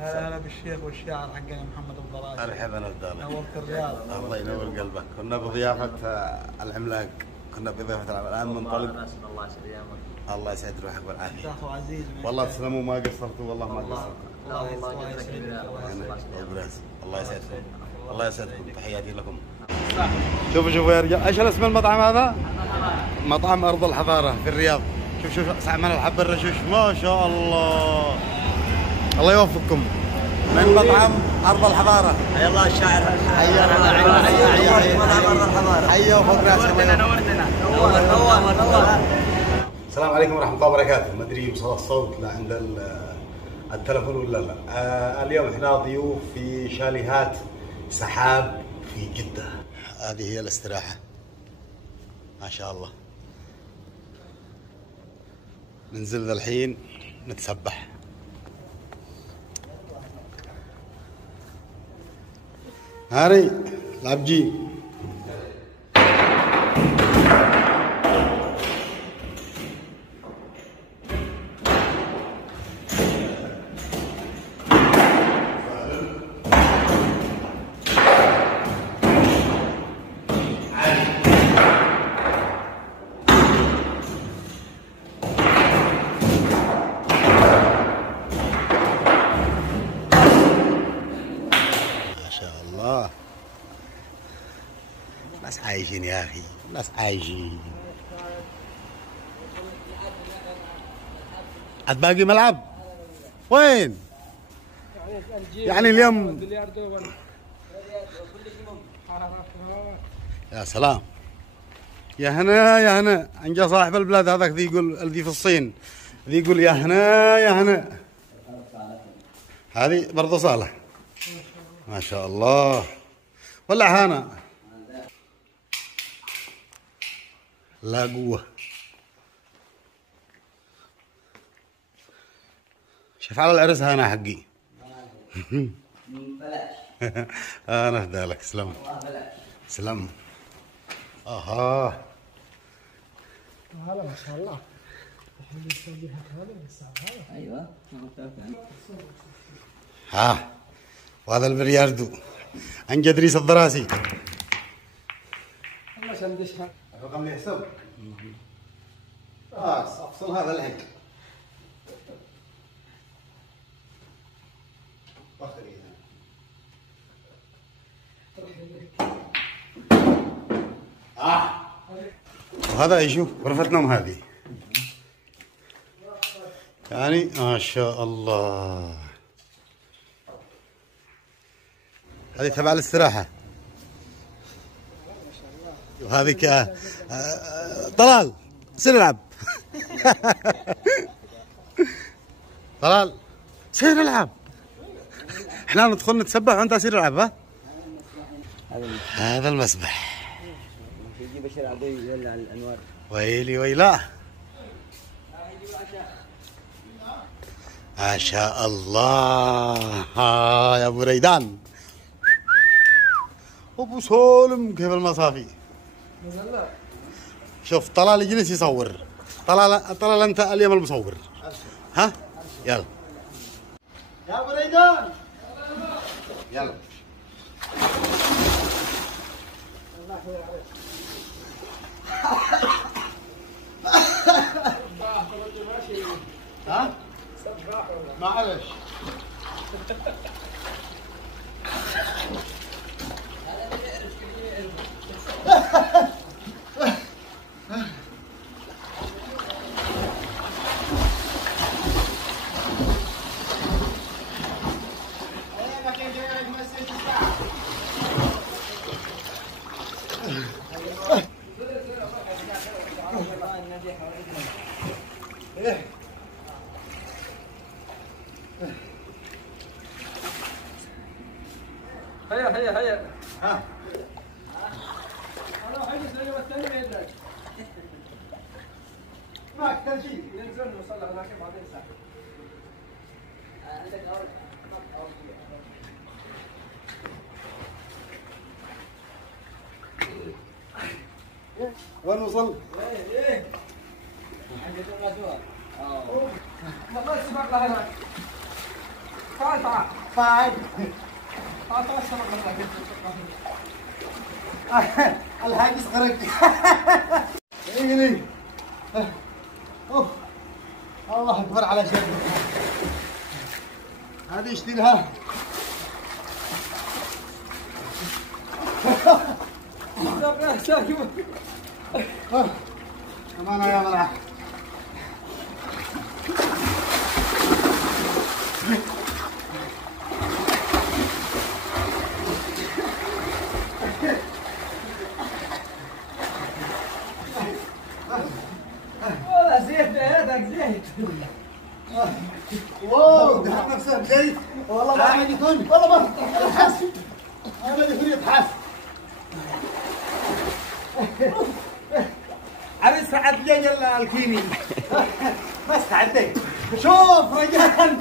هلا بالشيخ والشاعر حقنا محمد الضراجي. مرحبا بدالك. نورت الرياض. الله ينور قلبك. كنا بضيافة العملاق، كنا بضيافة العملاق. الآن منطلق. الله يسعد ايامك. الله يسعد روحك والعافية. اخو عزيز. والله تسلموا ما قصرتوا، والله ما قصرتوا. لا والله جزاك الله يسعدكم. الله يسعدكم. تحياتي لكم. شوفوا يا رجال، ايش الاسم المطعم هذا؟ مطعم أرض الحضارة في الرياض. شوف سعمان الحب الرشوش، ما شاء الله. الله يوفقكم. من مطعم أرض الحضارة. حيا الله الشاعر. حيا وفوق راسك. نورتنا. نور. السلام عليكم ورحمة الله وبركاته. ما ادري يوصل الصوت لعند التلفون ولا لا. اليوم احنا ضيوف في شاليهات سحاب في جدة. هذه هي الاستراحة ما شاء الله. ننزل الحين نتسبح. هاري العبجي. ناس عايشين يا أخي، ناس عايشين. باقي ملعب؟ وين؟ يعني اليوم يا سلام. يا هنا يا هنا، ان جا صاحب البلاد هذاك ذي يقول، الذي في الصين ذي يقول يا هنا يا هنا. هذه برضه صالة ما شاء الله. ولا هنا لا قوة. شوف على العرس هنا حقي. أنا فدالك. سلام سلام. هلا ما شاء الله. ايوه. وهذا البلياردو عن جدريس الدراسي. الله شندشها. الرقم اللي يحسب. افصل هذا الحين. وهذا ايشو غرفة نوم هذه. يعني ما شاء الله. هذه تبع الاستراحة. وهذه طلال سير العب. طلال سير العب. احنا ندخل نتسبح وانت سير العب. ها هذا المسبح. يجي بشير عبدي يولع الانوار. ويلي ويلا. ما شاء الله. يا ابو ريدان. ابو سولم كيف المصافي. شوف طلال يجلس يصور. طلال انت اليوم المصور. ها يلا يا ابو ريدان يلا. ها معلش. هيا ها انا حاجه زي ما الثاني ما يدك. ما اكثر شيء. ننزل نوصل هناك بعدين ساعه. عندك وين وصل؟ ايه ما خلص بقى هناك. تعال تعال تعال تعال تعال السمك الحاج يسخرك. اجري. اوف الله اكبر على شكل. هذه اشتريها. امانه يا ملعب. والله زيت هذاك زيت. واو دهن نفسه بزيت. والله ما عمل يثون. والله ما يتحس. عمل يثون يتحس. عريس ساعة لين الكيني. بس تعدي. شوف رجال.